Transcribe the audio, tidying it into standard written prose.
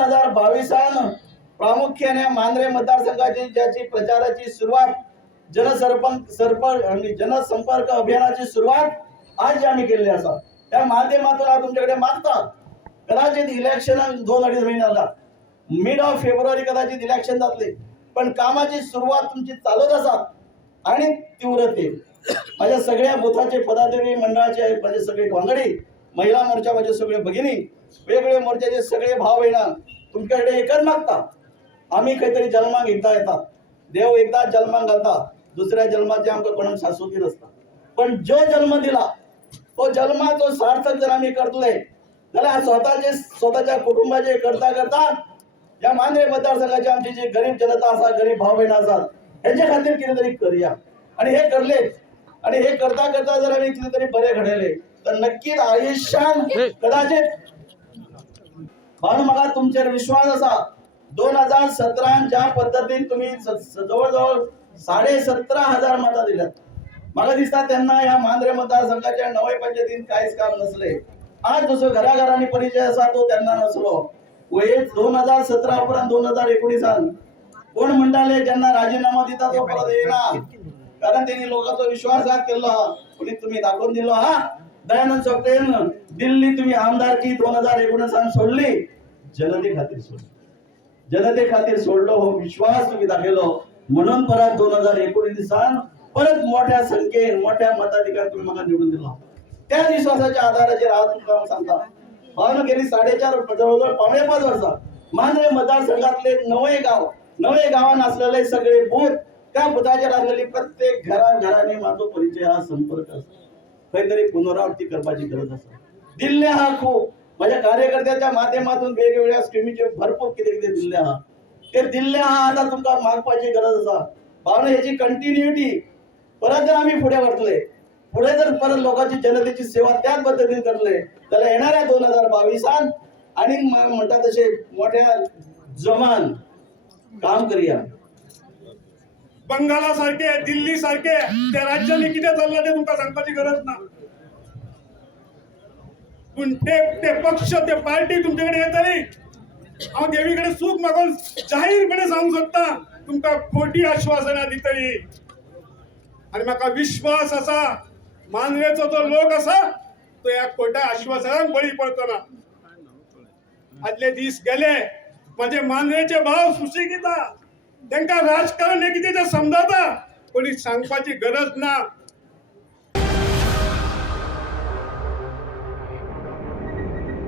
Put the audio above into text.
2022 प्रामुख्याने मांद्रे मतदारसंघाची ज्याची प्रचाराची सुरुवात जनसंपर्क अभियानाची सुरुवात आज आम्ही केलेली असा त्या माध्यमातून आज तुमच्याकडे मागता कदाचित इलेक्शन 2-2.5 महिन्याला मिड ऑफ फेब्रुवारी कदाचित इलेक्शन जातले पण कामाची सुरुवात तुमची चालूच असा आणि तीव्रते माझ्या सगळ्या बुथाचे पदाधिकारी मंडळाचे माझे सगळे वांगडी महिला मोर्चा माझे सगळे भगिनी वेगवेगळे मोर्चाचे सगळे भाव बहिणा तुमच्याकडे एकच मागता आम्ही काहीतरी जन्माक एकदा येतात देव एकदा जन्माक घालता दुसऱ्या जन्माचे आमका कोणाक शाश्वती नसता पण जो जन्म दिला तो जन्म तो सार्थक जर आम्ही करतले जाल्यार स्वतःच्या कुटुंबाचे करता करता या मांद्रे मतदारसंघाची आमची जी गरीब जनता असा गरीब भाव बहिणा असतात त्यांच्या खातीर कितें तरी करूया आणि हे करलेच आणि हे करता करता जर आम्ही कितें तरी बरे घडयले तर नक्कीच आयुष्यान कदाचित म्हणून म्हाका तुमचेर विश्वास असा 2017 ज्या पद्धतीन तुम्ही जवळजवळ 17,500 मतां दिल्यात म्हाका दिसता तेन्ना ह्या मांद्रे मतदारसंघाच्या नवे पंचायतीन कांयच काम नसले आज जसो घराघरांनी परिचय असा तो तेन्ना नसलो 2017 उपरांत 2019 कोण म्हणटाले जेन्ना राजीनामा दिता तो परत येना कारण त्यांनी लोकांचा विश्वासघात केलो हा कोणी तुम्ही दाखवून दिलो हा दयानंद सोपटेन दिल्ली तुम्ही आमदारकी 2019 सोडली जनते खातीर सोडलो हो विश्वास तुम्ही दाखवलो म्हणून परत 2019 परत मोठ्या संख्येन मोठ्या मताधिकार तुम्ही म्हाका निवडून दिलो त्या विश्वासाच्या आधाराचेर आज तुमकां सांगता भावना गेली 4.5 जवळजवळ 5.5 वर्सां मांद्रे मतदारसंघातले नवे गावान असलेले सगळे बूथ त्या बुथाचेर आसलेली प्रत्येक घरांनी माझो परिचय हा संपर्क आसा खंय तरी पुनरावृत्ती करपाची गरज आसा दिल्ले हा खूप माझ्या कार्यकर्त्याच्या माध्यमातून वेगवेगळ्या स्कीमीचे भरपूर कितें दिल्ले हा ते दिल्ले हा आता तुमकां मागपाची गरज आसा भावना ह्याची कंटिन्युटी परत जर आम्ही पुढे वरतले पुढे जर परत लोकांची जनतेची सेवा त्याच पद्धतीने करले जाल्यार येणाऱ्या 2022 आणि म्हणतात तसे मोठ्या जमान काम करूया बंगाला सारखे दिल्ली सारखे त्या राज्यांनी किती चाललं ते तुमका सांगपाची गरज ना पण ते पक्ष ते पार्टी तुमच्याकडे येतली हांव देवीकडे सूख मागून जाहीरपणे सांगू शकता तुमका खोटी आश्वासना दितली आणि म्हाका विश्वास असा मांद्रेचो जो लोक असा तो या खोट्या आश्वासनाक बळी पडतो ना आदले दीस गेले माझे मांद्रेचे भाव सुशिक्षिता त्यांना राजकारण हे किती समजता कोणी सांगपाची गरज ना